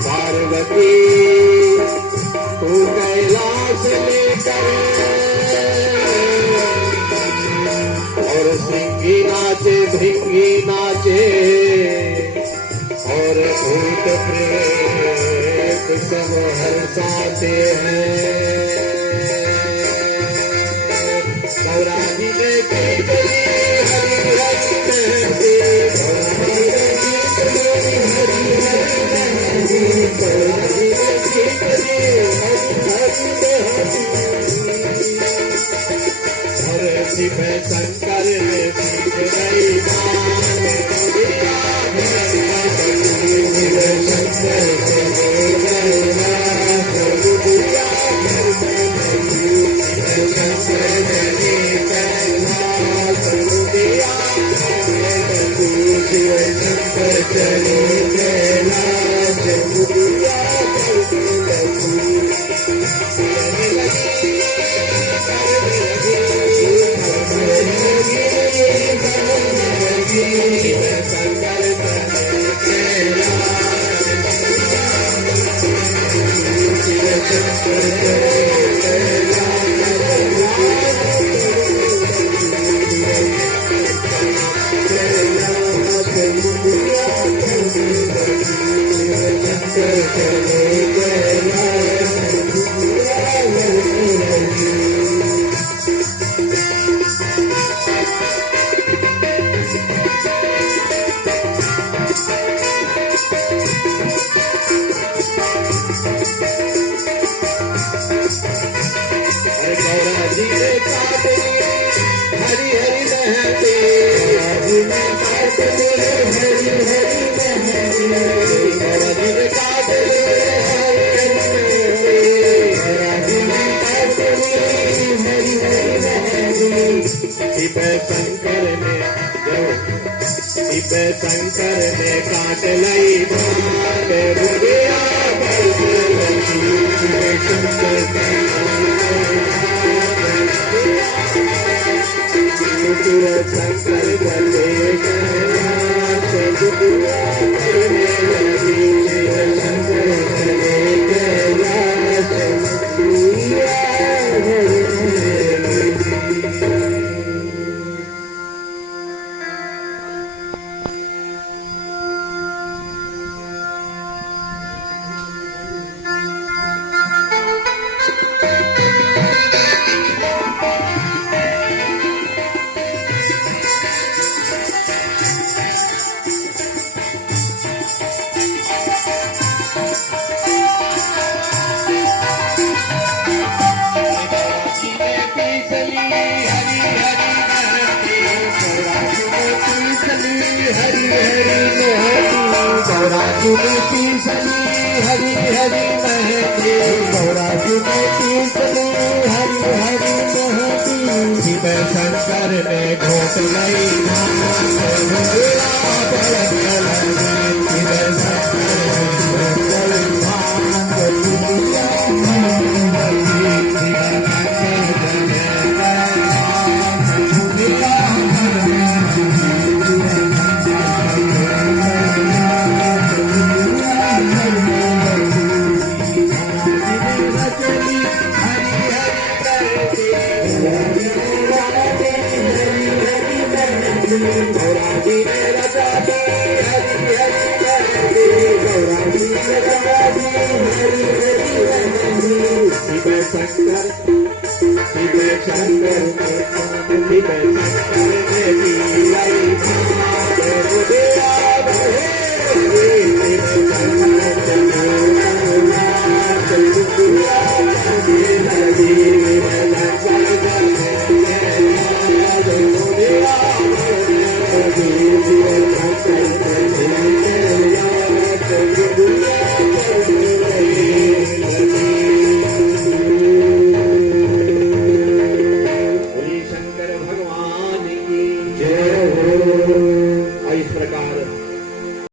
पार्वती तू कैलाश लेकर और सिंगी नाचे भृंगी नाचे और भूत प्रेत सब हर्षाते हैं। गौराजी ने की गई हरि हरि महती, गौराजी ने की गई हरि हरि महती, गौराजी ने की गई हरि हरि महती। और शिव शंकर ने सीख गई मान दिया, शिव शंकर चले गए हाथ दिया, शिव शंकर चले कैलाश दिया, शिव शंकर चले कैलाश दिया। गौराजी ने काट लिए हरि हरि महती, गौराजी ने काट लिए हरि हरि महती, गौराजी ने काट लिए हरि हरि महती, गौराजी ने काट लिए हरि हरि महती। शिव शंकर ने शिव शंकर ने काट लई भाग बुढ़िया शिव शंकर शंकर चले कैलाश दिया, शंकर चले कैलाश दिया। गौराजी ने तीसरी हरि हरि महती, गौराजी ने तीसरी हरि हरि महती। शिव शंकर ने घोट लई गौराजी ने रचा दी हरि हरि महती, गौराजी ने रचा दी हरि हरि महती। शिव शंकर ने की लाई भाग बुढ़िया शिव शंकर चले कैलाश दिया, नदी में शंकर चले कैलाश दिया।